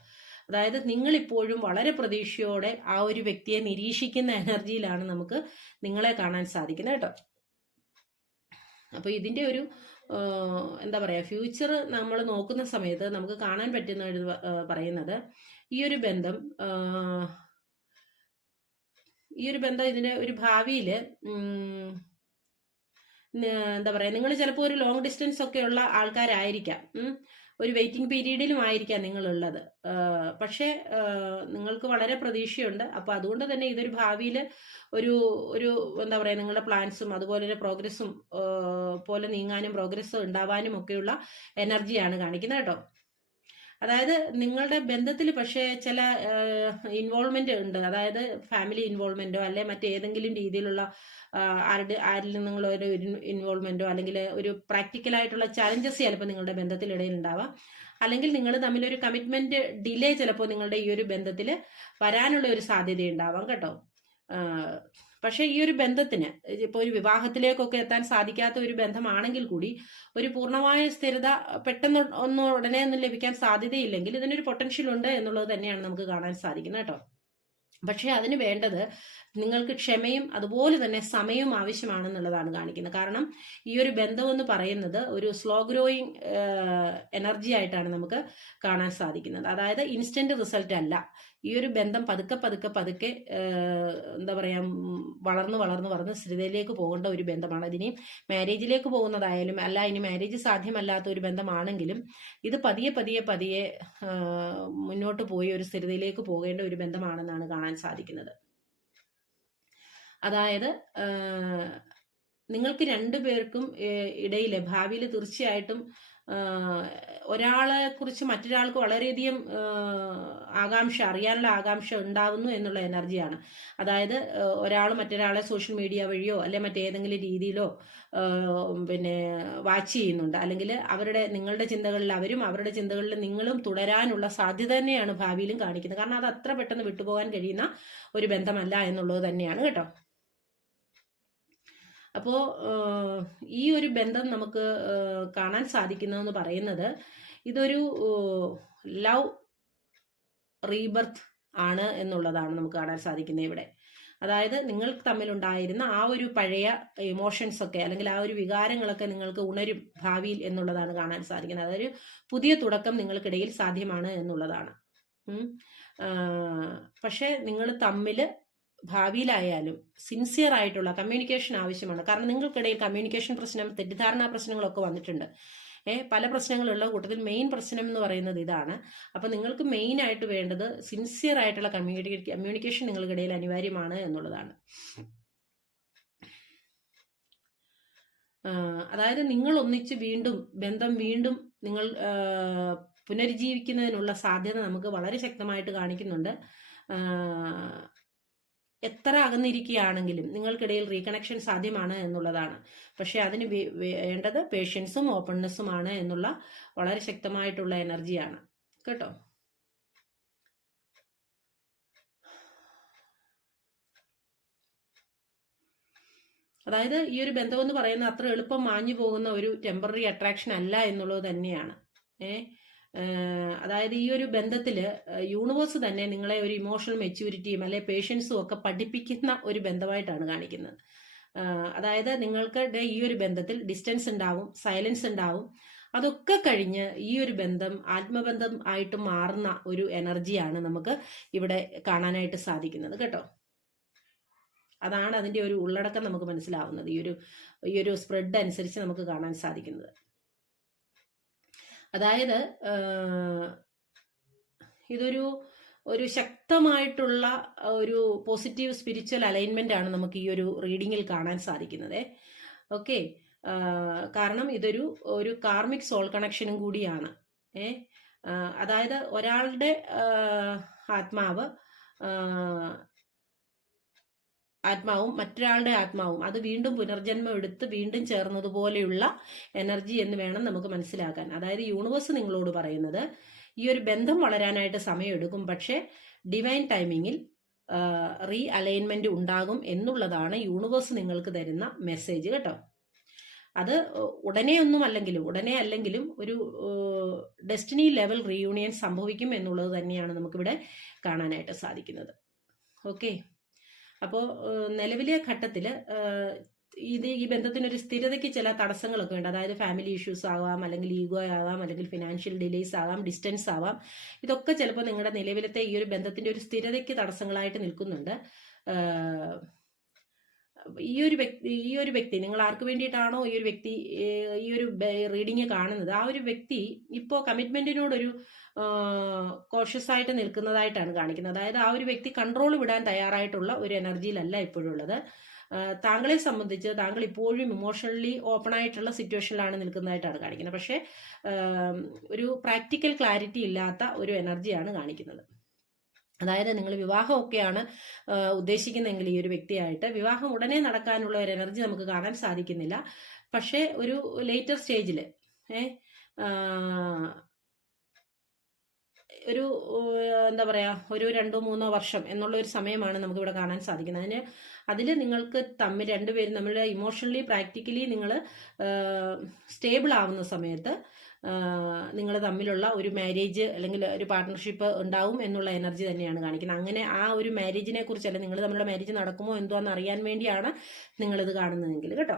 അതായത് നിങ്ങൾ ഇപ്പോഴും വളരെ പ്രതീക്ഷയോടെ ആ ഒരു വ്യക്തിയെ നിരീക്ഷിക്കുന്ന എനർജിയിലാണ് നമുക്ക് നിങ്ങളെ കാണാൻ സാധിക്കുന്നത് കേട്ടോ. അപ്പൊ ഇതിന്റെ ഒരു എന്താ പറയാ ഫ്യൂച്ചർ നമ്മൾ നോക്കുന്ന സമയത്ത് നമുക്ക് കാണാൻ പറ്റുന്ന പറയുന്നത് ഈ ഒരു ബന്ധം ഈ ഒരു ബന്ധം ഇതിന്റെ ഒരു ഭാവിയിൽ എന്താ പറയാ നിങ്ങൾ ചിലപ്പോൾ ഒരു ലോങ് ഡിസ്റ്റൻസ് ഒക്കെ ഉള്ള ആൾക്കാരായിരിക്കാം. ഒരു വെയിറ്റിംഗ് പീരീഡിലും ആയിരിക്കാം നിങ്ങളുള്ളത്. പക്ഷേ നിങ്ങൾക്ക് വളരെ പ്രതീക്ഷയുണ്ട്. അപ്പൊ അതുകൊണ്ട് തന്നെ ഇതൊരു ഭാവിയിൽ ഒരു ഒരു എന്താ പറയാ നിങ്ങളുടെ പ്ലാൻസും അതുപോലെ തന്നെ പ്രോഗ്രസ്സും പോലെ നീങ്ങാനും പ്രോഗ്രസ് ഉണ്ടാവാനും ഒക്കെയുള്ള എനർജിയാണ് കാണിക്കുന്നത് കേട്ടോ. അതായത് നിങ്ങളുടെ ബന്ധത്തിൽ പക്ഷേ ചില ഇൻവോൾവ്മെന്റ് ഉണ്ട്. അതായത് ഫാമിലി ഇൻവോൾവ്മെന്റോ അല്ലെ മറ്റേതെങ്കിലും രീതിയിലുള്ള ആരുടെ ആരിൽ നിന്നുള്ള ഒരു ഇൻവോൾവ്മെന്റോ അല്ലെങ്കിൽ ഒരു പ്രാക്ടിക്കലായിട്ടുള്ള ചലഞ്ചസ് ചിലപ്പോൾ നിങ്ങളുടെ ബന്ധത്തിനിടയിൽ ഉണ്ടാവാം. അല്ലെങ്കിൽ നിങ്ങൾ തമ്മിൽ ഒരു കമ്മിറ്റ്മെന്റ് ഡിലേ ചിലപ്പോൾ നിങ്ങളുടെ ഈ ഒരു ബന്ധത്തിൽ വരാനുള്ള ഒരു സാധ്യത ഉണ്ടാവാം കേട്ടോ. പക്ഷേ ഈ ഒരു ബന്ധത്തിന് ഇപ്പോൾ ഒരു വിവാഹത്തിലേക്കൊക്കെ എത്താൻ സാധിക്കാത്ത ഒരു ബന്ധമാണെങ്കിൽ കൂടി ഒരു പൂർണമായ സ്ഥിരത പെട്ടെന്ന് ഒന്നും ഉടനെ ഒന്നും ലഭിക്കാൻ സാധ്യതയില്ലെങ്കിൽ ഇതിനൊരു പൊട്ടൻഷ്യൽ ഉണ്ട് എന്നുള്ളത് തന്നെയാണ് നമുക്ക് കാണാൻ സാധിക്കുന്നത് കേട്ടോ. പക്ഷേ അതിന് വേണ്ടത് നിങ്ങൾക്ക് ക്ഷമയും അതുപോലെ തന്നെ സമയവും ആവശ്യമാണെന്നുള്ളതാണ് കാണിക്കുന്നത്. കാരണം ഈ ഒരു ബന്ധം എന്ന് പറയുന്നത് ഒരു സ്ലോ ഗ്രോയിങ് എനർജി ആയിട്ടാണ് നമുക്ക് കാണാൻ സാധിക്കുന്നത്. അതായത് ഇൻസ്റ്റന്റ് റിസൾട്ട് അല്ല. ഈ ഒരു ബന്ധം പതുക്കെ പതുക്കെ പതുക്കെ എന്താ പറയാ ഉം, വളർന്ന് വളർന്ന് വളർന്ന് സ്ഥിരതയിലേക്ക് പോകേണ്ട ഒരു ബന്ധമാണ്. ഇതിനി മാരേജിലേക്ക് പോകുന്നതായാലും അല്ല ഇനി മാരേജ് സാധ്യമല്ലാത്ത ഒരു ബന്ധമാണെങ്കിലും ഇത് പതിയെ പതിയെ പതിയെ മുന്നോട്ട് പോയി ഒരു സ്ഥിരതയിലേക്ക് പോകേണ്ട ഒരു ബന്ധമാണെന്നാണ് കാണാൻ സാധിക്കുന്നത്. അതായത് നിങ്ങൾക്ക് രണ്ടു പേർക്കും ഇടയിലെ ഭാവിയിൽ തീർച്ചയായിട്ടും ഒരാളെ കുറിച്ച് മറ്റൊരാൾക്ക് വളരെയധികം ആകാംക്ഷ അറിയാനുള്ള ആകാംക്ഷ ഉണ്ടാവുന്നു എന്നുള്ള എനർജിയാണ്. അതായത് ഒരാൾ മറ്റൊരാളെ സോഷ്യൽ മീഡിയ വഴിയോ അല്ലെ മറ്റേതെങ്കിലും രീതിയിലോ പിന്നെ വാച്ച് ചെയ്യുന്നുണ്ട്. അല്ലെങ്കിൽ അവരുടെ നിങ്ങളുടെ ചിന്തകളിൽ അവരും അവരുടെ ചിന്തകളിൽ നിങ്ങളും തുടരാനുള്ള സാധ്യത തന്നെയാണ് ഭാവിയിലും കാണിക്കുന്നത്. കാരണം അത് അത്ര പെട്ടെന്ന് വിട്ടുപോകാൻ കഴിയുന്ന ഒരു ബന്ധമല്ല എന്നുള്ളത് തന്നെയാണ് കേട്ടോ. അപ്പോൾ ഈ ഒരു ബന്ധം നമുക്ക് കാണാൻ സാധിക്കുന്നതെന്ന് പറയുന്നത് ഇതൊരു ലവ് റീബർത്ത് ആണ് എന്നുള്ളതാണ് നമുക്ക് കാണാൻ സാധിക്കുന്നത് ഇവിടെ. അതായത് നിങ്ങൾ തമ്മിലുണ്ടായിരുന്ന ആ ഒരു പഴയ ഇമോഷൻസ് ഒക്കെ അല്ലെങ്കിൽ ആ ഒരു വികാരങ്ങളൊക്കെ നിങ്ങൾക്ക് ഉണരും ഭാവിയിൽ എന്നുള്ളതാണ് കാണാൻ സാധിക്കുന്നത്. അതൊരു പുതിയ തുടക്കം നിങ്ങൾക്കിടയിൽ സാധ്യമാണ് എന്നുള്ളതാണ്. പക്ഷേ നിങ്ങൾ തമ്മിൽ ഭാവിയിലായാലും സിൻസിയർ ആയിട്ടുള്ള കമ്മ്യൂണിക്കേഷൻ ആവശ്യമാണ്. കാരണം നിങ്ങൾക്കിടയിൽ കമ്മ്യൂണിക്കേഷൻ പ്രശ്നം തെറ്റിദ്ധാരണാ പ്രശ്നങ്ങളൊക്കെ വന്നിട്ടുണ്ട്. ഏഹ് പല പ്രശ്നങ്ങളുള്ള കൂട്ടത്തിൽ മെയിൻ പ്രശ്നം എന്ന് പറയുന്നത് ഇതാണ്. അപ്പൊ നിങ്ങൾക്ക് മെയിൻ ആയിട്ട് വേണ്ടത് സിൻസിയർ ആയിട്ടുള്ള കമ്മ്യൂണിക്കേ കമ്മ്യൂണിക്കേഷൻ നിങ്ങൾക്കിടയിൽ അനിവാര്യമാണ് എന്നുള്ളതാണ്. അതായത് നിങ്ങൾ ഒന്നിച്ച് വീണ്ടും ബന്ധം വീണ്ടും നിങ്ങൾ പുനരുജ്ജീവിക്കുന്നതിനുള്ള സാധ്യത നമുക്ക് വളരെ ശക്തമായിട്ട് കാണിക്കുന്നുണ്ട്. എത്ര അകന്നിരിക്കുകയാണെങ്കിലും നിങ്ങൾക്കിടയിൽ റീകണക്ഷൻ സാധ്യമാണ് എന്നുള്ളതാണ്. പക്ഷെ അതിന് വേണ്ടത് പേഷ്യൻസും ഓപ്പൺനെസ്സുമാണ് എന്നുള്ള വളരെ ശക്തമായിട്ടുള്ള എനർജിയാണ് കേട്ടോ? അതായത് ഈ ഒരു ബന്ധം എന്ന് പറയുന്നത് അത്ര എളുപ്പം മാഞ്ഞു പോകുന്ന ഒരു ടെമ്പററി അട്രാക്ഷൻ അല്ല എന്നുള്ളത് തന്നെയാണ്. ഏഹ് അതായത് ഈ ഒരു ബന്ധത്തിൽ യൂണിവേഴ്സ് തന്നെ നിങ്ങളെ ഒരു ഇമോഷണൽ മെച്യൂരിറ്റിയും അല്ലെ പേഷ്യൻസും ഒക്കെ പഠിപ്പിക്കുന്ന ഒരു ബന്ധമായിട്ടാണ് കാണിക്കുന്നത്. അതായത് നിങ്ങൾക്ക് ഈ ഒരു ബന്ധത്തിൽ ഡിസ്റ്റൻസ് ഉണ്ടാവും സൈലൻസ് ഉണ്ടാവും. അതൊക്കെ കഴിഞ്ഞ് ഈ ഒരു ബന്ധം ആത്മബന്ധം ആയിട്ട് മാറുന്ന ഒരു എനർജിയാണ് നമുക്ക് ഇവിടെ കാണാനായിട്ട് സാധിക്കുന്നത് കേട്ടോ. അതാണ് അതിന്റെ ഒരു ഉള്ളടക്കം നമുക്ക് മനസ്സിലാവുന്നത്. ഈ ഒരു ഈ ഒരു സ്പ്രെഡ് അനുസരിച്ച് നമുക്ക് കാണാൻ സാധിക്കുന്നത്. അതായത് ഇതൊരു ഒരു ശക്തമായിട്ടുള്ള ഒരു പോസിറ്റീവ് സ്പിരിച്വൽ അലൈൻമെന്റ് ആണ് നമുക്ക് ഈ ഒരു റീഡിങ്ങിൽ കാണാൻ സാധിക്കുന്നത്. ഓക്കെ? കാരണം ഇതൊരു ഒരു കാർമിക് സോൾ കണക്ഷനും കൂടിയാണ്. ഏ? അതായത് ഒരാളുടെ ആത്മാവ് ആത്മാവും മറ്റൊരാളുടെ ആത്മാവും. അത് വീണ്ടും പുനർജന്മം എടുത്ത് വീണ്ടും ചേർന്നതുപോലെയുള്ള എനർജി എന്ന് വേണം നമുക്ക് മനസ്സിലാക്കാൻ. അതായത് യൂണിവേഴ്സ് നിങ്ങളോട് പറയുന്നത് ഈ ഒരു ബന്ധം വളരാനായിട്ട് സമയമെടുക്കും പക്ഷേ ഡിവൈൻ ടൈമിങ്ങിൽ റീ അലൈൻമെന്റ് ഉണ്ടാകും എന്നുള്ളതാണ് യൂണിവേഴ്സ് നിങ്ങൾക്ക് തരുന്ന മെസ്സേജ് കേട്ടോ. അത് ഉടനെ ഒന്നും അല്ലെങ്കിലും ഉടനെ അല്ലെങ്കിലും ഒരു ഡെസ്റ്റിനി ലെവൽ റീയൂണിയൻ സംഭവിക്കും എന്നുള്ളത് തന്നെയാണ് നമുക്കിവിടെ കാണാനായിട്ട് സാധിക്കുന്നത്. ഓക്കെ അപ്പോൾ നിലവിലെ ഘട്ടത്തിൽ ഇത് ഈ ബന്ധത്തിനൊരു സ്ഥിരതയ്ക്ക് ചില തടസ്സങ്ങളൊക്കെ ഉണ്ട്. അതായത് ഫാമിലി ഇഷ്യൂസ് ആവാം അല്ലെങ്കിൽ ഈഗോ ആവാം അല്ലെങ്കിൽ ഫിനാൻഷ്യൽ ഡിലേസ് ആവാം ഡിസ്റ്റൻസ് ആവാം. ഇതൊക്കെ ചിലപ്പോൾ നിങ്ങളുടെ നിലവിലത്തെ ഈ ഒരു ബന്ധത്തിന്റെ ഒരു സ്ഥിരതയ്ക്ക് തടസ്സങ്ങളായിട്ട് നിൽക്കുന്നുണ്ട്. ഈ ഒരു വ്യക്തി ഈ ഒരു വ്യക്തി നിങ്ങൾ ആർക്ക് വേണ്ടിയിട്ടാണോ ഈ ഒരു വ്യക്തി ഈ ഒരു റീഡിങ് കാണുന്നത് ആ ഒരു വ്യക്തി ഇപ്പോൾ കമ്മിറ്റ്മെന്റിനോടൊരു കോഷ്യസ് ആയിട്ട് നിൽക്കുന്നതായിട്ടാണ് കാണിക്കുന്നത്. അതായത് ആ ഒരു വ്യക്തി കൺട്രോൾ വിടാൻ തയ്യാറായിട്ടുള്ള ഒരു എനർജിയിലല്ല ഇപ്പോഴുള്ളത്. താങ്കളെ സംബന്ധിച്ച് താങ്കൾ ഇപ്പോഴും ഇമോഷണലി ഓപ്പൺ ആയിട്ടുള്ള സിറ്റുവേഷനിലാണ് നിൽക്കുന്നതായിട്ടാണ് കാണിക്കുന്നത്. പക്ഷേ ഒരു പ്രാക്ടിക്കൽ ക്ലാരിറ്റി ഇല്ലാത്ത ഒരു എനർജിയാണ് കാണിക്കുന്നത്. അതായത് നിങ്ങൾ വിവാഹമൊക്കെയാണ് ഉദ്ദേശിക്കുന്നതെങ്കിൽ ഈ ഒരു വ്യക്തിയായിട്ട്. വിവാഹം ഉടനെ നടക്കാനുള്ള ഒരു എനർജി നമുക്ക് കാണാൻ സാധിക്കുന്നില്ല. പക്ഷേ ഒരു ലേറ്റർ സ്റ്റേജിൽ ഒരു എന്താ പറയാ ഒരു രണ്ടോ മൂന്നോ വർഷം എന്നുള്ള ഒരു സമയമാണ് നമുക്ക് ഇവിടെ കാണാൻ സാധിക്കുന്നത്. അതിന് അതിൽ നിങ്ങൾക്ക് തമ്മിൽ രണ്ടുപേരും നമ്മുടെ ഇമോഷണലി പ്രാക്ടിക്കലി നിങ്ങൾ സ്റ്റേബിൾ ആവുന്ന സമയത്ത് നിങ്ങൾ തമ്മിലുള്ള ഒരു മാരേജ് അല്ലെങ്കിൽ ഒരു പാർട്ട്ണർഷിപ്പ് ഉണ്ടാവും എന്നുള്ള എനർജി തന്നെയാണ് കാണിക്കുന്നത്. അങ്ങനെ ആ ഒരു മാരേജിനെ കുറിച്ചല്ല നിങ്ങൾ തമ്മിലുള്ള മാരേജ് നടക്കുമോ എന്തോ എന്ന് അറിയാൻ വേണ്ടിയാണ് നിങ്ങളിത് കാണുന്നതെങ്കിൽ കേട്ടോ.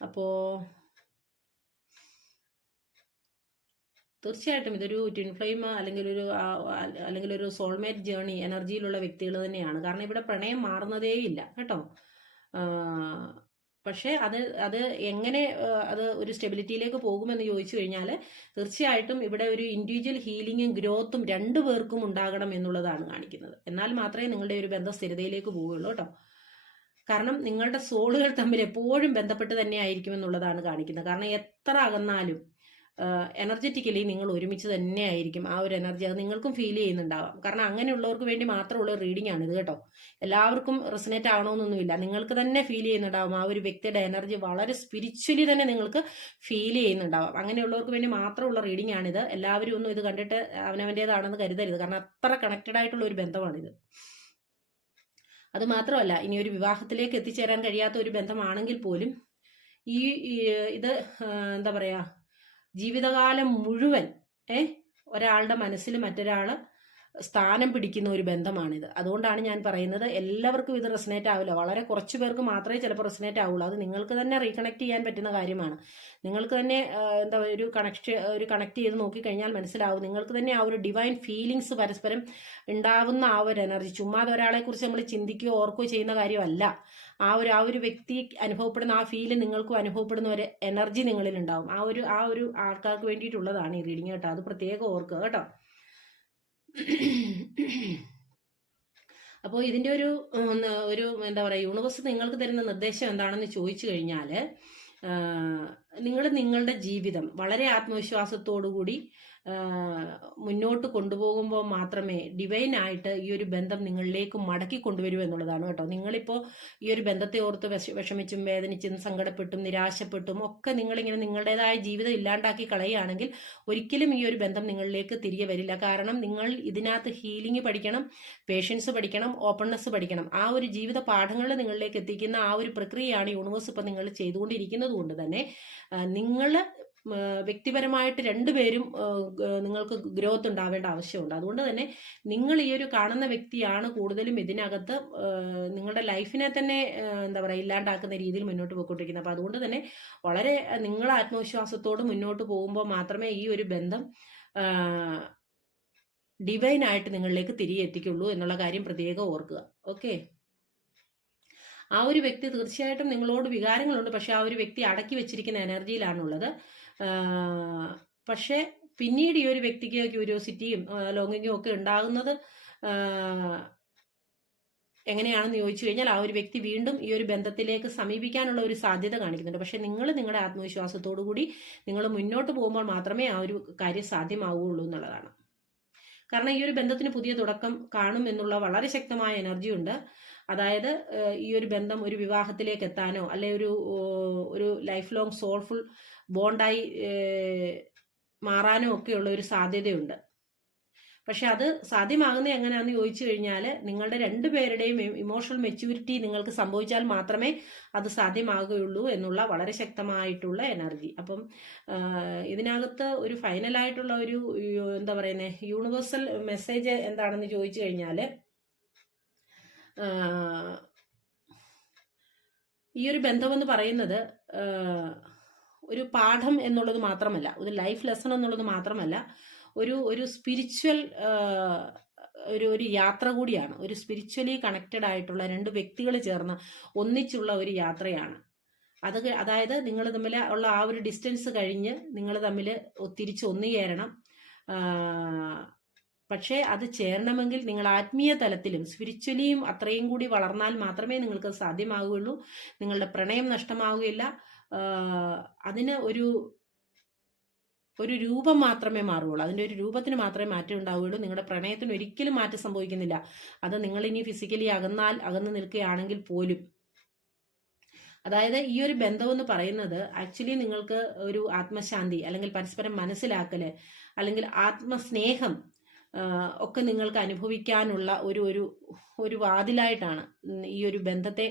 അപ്പോ തീർച്ചയായിട്ടും ഇതൊരു ട്വിൻ ഫ്ലെയിം അല്ലെങ്കിൽ ഒരു അല്ലെങ്കിൽ ഒരു സോൾമേറ്റ് ജേണി എനർജിയിലുള്ള വ്യക്തികൾ തന്നെയാണ്. കാരണം ഇവിടെ പ്രണയം മാറുന്നതേയില്ല കേട്ടോ. പക്ഷേ അത് അത് എങ്ങനെ അത് ഒരു സ്റ്റെബിലിറ്റിയിലേക്ക് പോകുമെന്ന് ചോദിച്ചു കഴിഞ്ഞാൽ തീർച്ചയായിട്ടും ഇവിടെ ഒരു ഇൻഡിവിജ്വൽ ഹീലിംഗും ഗ്രോത്തും രണ്ടു പേർക്കും ഉണ്ടാകണം എന്നുള്ളതാണ് കാണിക്കുന്നത്. എന്നാൽ മാത്രമേ നിങ്ങളുടെ ഒരു ബന്ധം സ്ഥിരതയിലേക്ക് പോവുകയുള്ളൂ കേട്ടോ. കാരണം നിങ്ങളുടെ സോളുകൾ തമ്മിൽ എപ്പോഴും ബന്ധപ്പെട്ട് തന്നെ ആയിരിക്കും എന്നുള്ളതാണ് കാണിക്കുന്നത്. കാരണം എത്ര അകന്നാലും എനർജറ്റിക്കലി നിങ്ങൾ ഒരുമിച്ച് തന്നെ ആയിരിക്കും. ആ ഒരു എനർജി അത് നിങ്ങൾക്കും ഫീൽ ചെയ്യുന്നുണ്ടാവാം. കാരണം അങ്ങനെയുള്ളവർക്ക് വേണ്ടി മാത്രമുള്ള റീഡിംഗ് ഇത് കേട്ടോ. എല്ലാവർക്കും റെസനേറ്റ് ആവണമെന്നൊന്നുമില്ല നിങ്ങൾക്ക് തന്നെ ഫീൽ ചെയ്യുന്നുണ്ടാവും. ആ ഒരു വ്യക്തിയുടെ എനർജി വളരെ സ്പിരിച്വലി തന്നെ നിങ്ങൾക്ക് ഫീൽ ചെയ്യുന്നുണ്ടാവാം. അങ്ങനെയുള്ളവർക്ക് വേണ്ടി മാത്രമുള്ള റീഡിംഗ് ആണിത്. എല്ലാവരും ഒന്നും ഇത് കണ്ടിട്ട് അവനവന്റേതാണെന്ന് കരുതരുത്. കാരണം അത്ര കണക്റ്റഡ് ആയിട്ടുള്ള ഒരു ബന്ധമാണിത്. അത് മാത്രമല്ല ഇനി ഒരു വിവാഹത്തിലേക്ക് എത്തിച്ചേരാൻ കഴിയാത്ത ഒരു ബന്ധമാണെങ്കിൽ പോലും ഈ ഇത് എന്താ പറയാ ജീവിതകാലം മുഴുവൻ ഏ ഒരാളുടെ മനസ്സിൽ മറ്റൊരാൾ സ്ഥാനം പിടിക്കുന്ന ഒരു ബന്ധമാണിത്. അതുകൊണ്ടാണ് ഞാൻ പറയുന്നത് എല്ലാവർക്കും ഇത് റെസനേറ്റ് ആവില്ല. വളരെ കുറച്ച് പേർക്ക് മാത്രമേ ചിലപ്പോൾ റെസനേറ്റ് ആവുള്ളൂ. അത് നിങ്ങൾക്ക് തന്നെ റീകണക്ട് ചെയ്യാൻ പറ്റുന്ന കാര്യമാണ്. നിങ്ങൾക്ക് തന്നെ എന്താ ഒരു കണക്ട് ഒരു കണക്ട് ചെയ്ത് നോക്കിക്കഴിഞ്ഞാൽ മനസ്സിലാവും. നിങ്ങൾക്ക് തന്നെ ആ ഒരു ഡിവൈൻ ഫീലിങ്സ് പരസ്പരം ഉണ്ടാവുന്ന ആ ഒരു എനർജി ചുമ്മാതെ ഒരാളെ കുറിച്ച് നമ്മൾ ചിന്തിക്കുകയോ ഓർക്കുകയോ ചെയ്യുന്ന കാര്യമല്ല. ആ ഒരു ആ ഒരു വ്യക്തി അനുഭവപ്പെടുന്ന ആ ഫീൽ നിങ്ങൾക്കും അനുഭവപ്പെടുന്ന ഒരു എനർജി നിങ്ങളിൽ ഉണ്ടാവും ആ ഒരു ആ ഒരു ആൾക്കാർക്ക് വേണ്ടിയിട്ടുള്ളതാണ് ഈ റീഡിങ് കേട്ടോ. അത് പ്രത്യേകം ഓർക്കുക കേട്ടോ. അപ്പോൾ ഇതിന്റെ ഒരു ഒരു എന്താ പറയുക യൂണിവേഴ്സ് നിങ്ങൾക്ക് തരുന്ന നിർദ്ദേശം എന്താണെന്ന് ചോദിച്ചു കഴിഞ്ഞാൽ നിങ്ങൾ നിങ്ങളുടെ ജീവിതം വളരെ ആത്മവിശ്വാസത്തോടു കൂടി മുന്നോട്ട് കൊണ്ടുപോകുമ്പോൾ മാത്രമേ ഡിവൈൻ ആയിട്ട് ഈ ഒരു ബന്ധം നിങ്ങളിലേക്ക് മടക്കി കൊണ്ടുവരൂ എന്നുള്ളതാണ് കേട്ടോ. നിങ്ങളിപ്പോൾ ഈ ഒരു ബന്ധത്തെ ഓർത്ത് വിഷ- വിഷമിച്ചും വേദനിച്ചും സങ്കടപ്പെട്ടും നിരാശപ്പെട്ടും ഒക്കെ നിങ്ങളിങ്ങനെ നിങ്ങളുടേതായ ജീവിതം ഇല്ലാണ്ടാക്കി കളയുകയാണെങ്കിൽ ഒരിക്കലും ഈ ഒരു ബന്ധം നിങ്ങളിലേക്ക് തിരികെ വരില്ല. കാരണം നിങ്ങൾ ഇതിനകത്ത് ഹീലിംഗ് പഠിക്കണം പേഷ്യൻസ് പഠിക്കണം ഓപ്പൺനെസ് പഠിക്കണം. ആ ഒരു ജീവിത പാഠങ്ങൾ നിങ്ങളിലേക്ക് എത്തിക്കുന്ന ആ ഒരു പ്രക്രിയയാണ് യൂണിവേഴ്സ് ഇപ്പം നിങ്ങൾ ചെയ്തുകൊണ്ടിരിക്കുന്നത് കൊണ്ട് തന്നെ നിങ്ങൾ വ്യക്തിപരമായിട്ട് രണ്ടുപേരും നിങ്ങൾക്ക് ഗ്രോത്ത് ഉണ്ടാവേണ്ട ആവശ്യമുണ്ട്. അതുകൊണ്ട് തന്നെ നിങ്ങൾ ഈ ഒരു കാണുന്ന വ്യക്തിയാണ് കൂടുതലും ഇതിനകത്ത് നിങ്ങളുടെ ലൈഫിനെ തന്നെ എന്താ പറയുക ഇല്ലാണ്ടാക്കുന്ന രീതിയിൽ മുന്നോട്ട് പോയിക്കൊണ്ടിരിക്കുന്നത്. അപ്പോൾ അതുകൊണ്ട് തന്നെ വളരെ നിങ്ങൾ ആത്മവിശ്വാസത്തോട് മുന്നോട്ട് പോകുമ്പോൾ മാത്രമേ ഈ ഒരു ബന്ധം ഡിവൈൻ ആയിട്ട് നിങ്ങളിലേക്ക് തിരികെ എത്തിക്കുള്ളൂ എന്നുള്ള കാര്യം പ്രത്യേകം ഓർക്കുക. ഓക്കെ? ആ ഒരു വ്യക്തി തീർച്ചയായിട്ടും നിങ്ങളോട് വികാരങ്ങളുണ്ട്. പക്ഷെ ആ ഒരു വ്യക്തി അടക്കി വെച്ചിരിക്കുന്ന എനർജിയിലാണുള്ളത്. പക്ഷേ പിന്നീട് ഈ ഒരു വ്യക്തിക്ക് ക്യൂരിയോസിറ്റിയും ലോങ്ങിങ്ങും ഒക്കെ ഉണ്ടാകുന്നത് എങ്ങനെയാണെന്ന് ചോദിച്ചു കഴിഞ്ഞാൽ ആ ഒരു വ്യക്തി വീണ്ടും ഈ ഒരു ബന്ധത്തിലേക്ക് സമീപിക്കാനുള്ള ഒരു സാധ്യത കാണിക്കുന്നുണ്ട്. പക്ഷെ നിങ്ങൾ നിങ്ങളുടെ ആത്മവിശ്വാസത്തോടു കൂടി നിങ്ങൾ മുന്നോട്ട് പോകുമ്പോൾ മാത്രമേ ആ ഒരു കാര്യം സാധ്യമാവുകയുള്ളൂ എന്നുള്ളതാണ്. കാരണം ഈ ഒരു ബന്ധത്തിന് പുതിയ തുടക്കം കാണും എന്നുള്ള വളരെ ശക്തമായ എനർജി ഉണ്ട്. അതായത് ഈ ഒരു ബന്ധം ഒരു വിവാഹത്തിലേക്ക് എത്താനോ അല്ലെ ഒരു ഒരു ലൈഫ് ലോങ് സോൾഫുൾ ബോണ്ടായി മാറാനോ ഒക്കെയുള്ള ഒരു സാധ്യതയുണ്ട്. പക്ഷെ അത് സാധ്യമാകുന്ന എങ്ങനെയാണെന്ന് ചോദിച്ചു കഴിഞ്ഞാൽ നിങ്ങളുടെ രണ്ടുപേരുടെയും ഇമോഷണൽ മെച്യൂരിറ്റി നിങ്ങൾക്ക് സംഭവിച്ചാൽ മാത്രമേ അത് സാധ്യമാകുകയുള്ളൂ എന്നുള്ള വളരെ ശക്തമായിട്ടുള്ള എനർജി. അപ്പം ഇതിനകത്ത് ഒരു ഫൈനലായിട്ടുള്ള ഒരു എന്താ പറയുന്നത് യൂണിവേഴ്സൽ മെസ്സേജ് എന്താണെന്ന് ചോദിച്ചു കഴിഞ്ഞാൽ ഈ ഒരു ബന്ധമെന്ന് പറയുന്നത് ഒരു പാഠം എന്നുള്ളത് മാത്രമല്ല ഒരു ലൈഫ് ലെസൺ എന്നുള്ളത് മാത്രമല്ല ഒരു ഒരു സ്പിരിച്വൽ ഒരു ഒരു യാത്ര കൂടിയാണ്. ഒരു സ്പിരിച്വലി കണക്റ്റഡ് ആയിട്ടുള്ള രണ്ട് വ്യക്തികൾ ചേർന്ന് ഒന്നിച്ചുള്ള ഒരു യാത്രയാണ്. അത് അതായത് നിങ്ങൾ തമ്മിൽ ഉള്ള ആ ഒരു ഡിസ്റ്റൻസ് കഴിഞ്ഞ് നിങ്ങൾ തമ്മിൽ തിരിച്ച് ഒന്നുചേരണം. പക്ഷേ അത് ചേരണമെങ്കിൽ നിങ്ങൾ ആത്മീയ തലത്തിലും സ്പിരിച്വലിയും അത്രയും കൂടി വളർന്നാൽ മാത്രമേ നിങ്ങൾക്ക് സാധ്യമാകുകയുള്ളൂ നിങ്ങളുടെ പ്രണയം നഷ്ടമാവുകയില്ല. അതിന് ഒരു ഒരു രൂപം മാത്രമേ മാറുകയുള്ളൂ. അതിന്റെ ഒരു രൂപത്തിന് മാത്രമേ മാറ്റം ഉണ്ടാവുകയുള്ളൂ. നിങ്ങളുടെ പ്രണയത്തിന് ഒരിക്കലും മാറ്റം സംഭവിക്കുന്നില്ല. അത് നിങ്ങൾ ഇനി ഫിസിക്കലി അകന്നാൽ അകന്നു നിൽക്കുകയാണെങ്കിൽ പോലും. അതായത് ഈ ഒരു ബന്ധം എന്ന് പറയുന്നത് ആക്ച്വലി നിങ്ങൾക്ക് ഒരു ആത്മശാന്തി അല്ലെങ്കിൽ പരസ്പരം മനസ്സിലാക്കൽ അല്ലെങ്കിൽ ആത്മസ്നേഹം ഒക്കെ നിങ്ങൾക്ക് അനുഭവിക്കാനുള്ള ഒരു ഒരു ഒരു വാതിലായിട്ടാണ് ഈ ഒരു ബന്ധത്തെ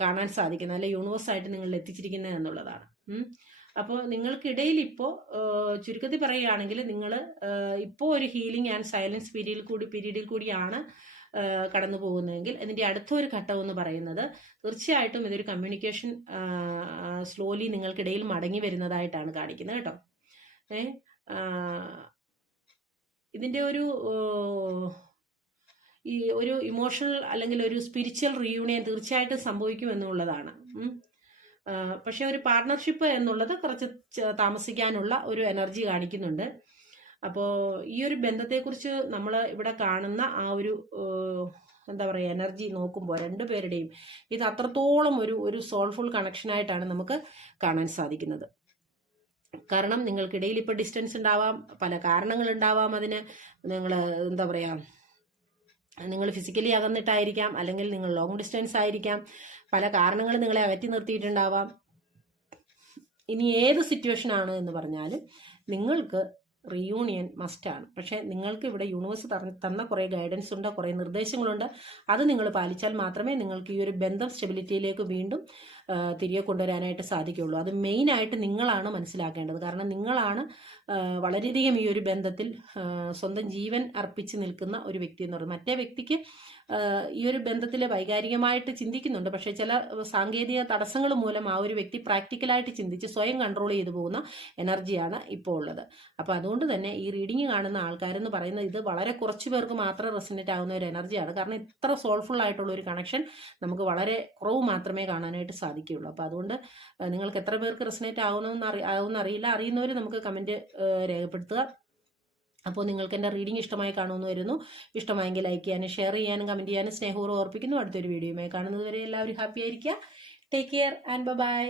കാണാൻ സാധിക്കുന്നത് അല്ലെ യൂണിവേഴ്സായിട്ട് നിങ്ങൾ എത്തിച്ചിരിക്കുന്നത് എന്നുള്ളതാണ്. അപ്പോൾ നിങ്ങൾക്കിടയിൽ ഇപ്പോൾ ചുരുക്കത്തിൽ പറയുകയാണെങ്കിൽ നിങ്ങൾ ഇപ്പോൾ ഒരു ഹീലിംഗ് ആൻഡ് സൈലൻസ് പീരീഡിൽ കൂടി പീരീഡിൽ കൂടിയാണ് കടന്നു പോകുന്നതെങ്കിൽ ഇതിന്റെ അടുത്ത ഒരു ഘട്ടം എന്ന് പറയുന്നത് തീർച്ചയായിട്ടും ഇതൊരു കമ്മ്യൂണിക്കേഷൻ സ്ലോലി നിങ്ങൾക്കിടയിൽ മടങ്ങി വരുന്നതായിട്ടാണ് കാണിക്കുന്നത് കേട്ടോ ഏ ഇതിന്റെ ഒരു ഈ ഒരു ഇമോഷണൽ അല്ലെങ്കിൽ ഒരു സ്പിരിച്വൽ റീയൂണിയൻ തീർച്ചയായിട്ടും സംഭവിക്കും എന്നുള്ളതാണ് പക്ഷേ ഒരു പാർട്ണർഷിപ്പ് എന്നുള്ളത് കുറച്ച് താമസിക്കാനുള്ള ഒരു എനർജി കാണിക്കുന്നുണ്ട്. അപ്പോൾ ഈ ഒരു ബന്ധത്തെക്കുറിച്ച് നമ്മൾ ഇവിടെ കാണുന്ന ആ ഒരു എന്താ പറയുക എനർജി നോക്കുമ്പോൾ രണ്ടു പേരുടെയും ഇത് അത്രത്തോളം ഒരു ഒരു സോൾഫുൾ കണക്ഷനായിട്ടാണ് നമുക്ക് കാണാൻ സാധിക്കുന്നത്. കാരണം നിങ്ങൾക്കിടയിൽ ഇപ്പോൾ ഡിസ്റ്റൻസ് ഉണ്ടാവാം പല കാരണങ്ങൾ ഉണ്ടാവാം അതിന്. നിങ്ങൾ എന്താ പറയുക നിങ്ങൾ ഫിസിക്കലി അകന്നിട്ടായിരിക്കാം അല്ലെങ്കിൽ നിങ്ങൾ ലോങ് ഡിസ്റ്റൻസ് ആയിരിക്കാം പല കാരണങ്ങൾ നിങ്ങളെ അകറ്റി നിർത്തിയിട്ടുണ്ടാവാം. ഇനി ഏത് സിറ്റുവേഷൻ ആണ് എന്ന് പറഞ്ഞാൽ നിങ്ങൾക്ക് റീയൂണിയൻ മസ്റ്റാണ് പക്ഷേ നിങ്ങൾക്ക് ഇവിടെ യൂണിവേഴ്സ് തന്ന കുറേ ഗൈഡൻസ് ഉണ്ട് കുറേ നിർദ്ദേശങ്ങളുണ്ട്. അത് നിങ്ങൾ പാലിച്ചാൽ മാത്രമേ നിങ്ങൾക്ക് ഈ ഒരു ബന്ധം സ്റ്റെബിലിറ്റിയിലേക്ക് വീണ്ടും തിരികെ കൊണ്ടുവരാനായിട്ട് സാധിക്കുകയുള്ളൂ. അത് മെയിനായിട്ട് നിങ്ങളാണ് മനസ്സിലാക്കേണ്ടത്. കാരണം നിങ്ങളാണ് വളരെയധികം ഈ ഒരു ബന്ധത്തിൽ സ്വന്തം ജീവൻ അർപ്പിച്ച് നിൽക്കുന്ന ഒരു വ്യക്തി എന്ന് പറയുന്നത്. മറ്റേ വ്യക്തിക്ക് ഈ ഒരു ബന്ധത്തിൽ വൈകാരികമായിട്ട് ചിന്തിക്കുന്നുണ്ട്. പക്ഷേ ചില സാങ്കേതിക തടസ്സങ്ങൾ മൂലം ആ ഒരു വ്യക്തി പ്രാക്ടിക്കലായിട്ട് ചിന്തിച്ച് സ്വയം കൺട്രോൾ ചെയ്തു പോകുന്ന എനർജിയാണ് ഇപ്പോൾ ഉള്ളത്. അപ്പോൾ അതുകൊണ്ട് തന്നെ ഈ റീഡിങ് കാണുന്ന ആൾക്കാരെന്ന് പറയുന്നത് ഇത് വളരെ കുറച്ച് പേർക്ക് മാത്രം റെസിനേറ്റ് ആകുന്ന ഒരു എനർജിയാണ്. കാരണം ഇത്ര സോൾഫുൾ ആയിട്ടുള്ള ഒരു കണക്ഷൻ നമുക്ക് വളരെ കുറവ് മാത്രമേ കാണാനായിട്ട് സാധിക്കുകയുള്ളൂ. അപ്പോൾ അതുകൊണ്ട് നിങ്ങൾക്ക് എത്ര പേർക്ക് റെസിനേറ്റ് ആവുമെന്ന് ആവുമെന്ന് അറിയില്ല. അറിയുന്നവർ നമുക്ക് കമന്റ് രേഖപ്പെടുത്തുക. അപ്പോൾ നിങ്ങൾക്ക് എന്റെ റീഡിംഗ് ഇഷ്ടമായി കാണുമെന്ന് വരുന്നു. ഇഷ്ടമായെങ്കിൽ ലൈക്ക് ചെയ്യാനും ഷെയർ ചെയ്യാനും കമന്റ് ചെയ്യാനും സ്നേഹപൂർവം ഓർപ്പിക്കുന്നു. അടുത്തൊരു വീഡിയോയുമായി കാണുന്നത് വരെ എല്ലാവരും ഹാപ്പി ആയിരിക്കുക. Take care and by